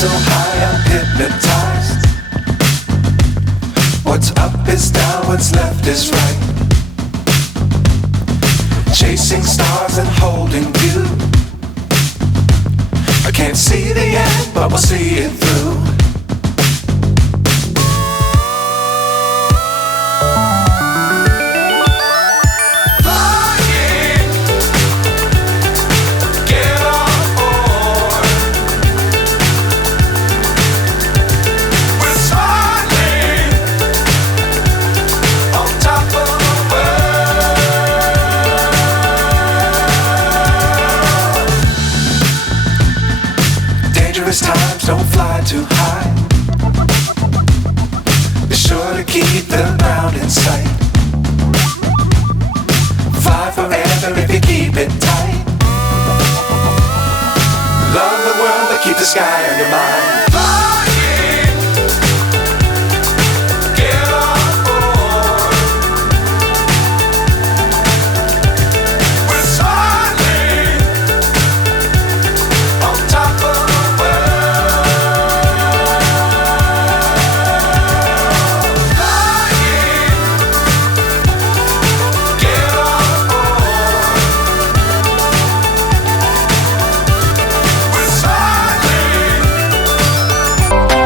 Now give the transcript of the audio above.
so high I'm hypnotized. What's up is down, what's left is right. Chasing stars and holding you. I can't see the end, but we'll see it through. Times don't fly too high. Be sure to keep the ground in sight. Fly forever if you keep it tight. Love the world but keep the sky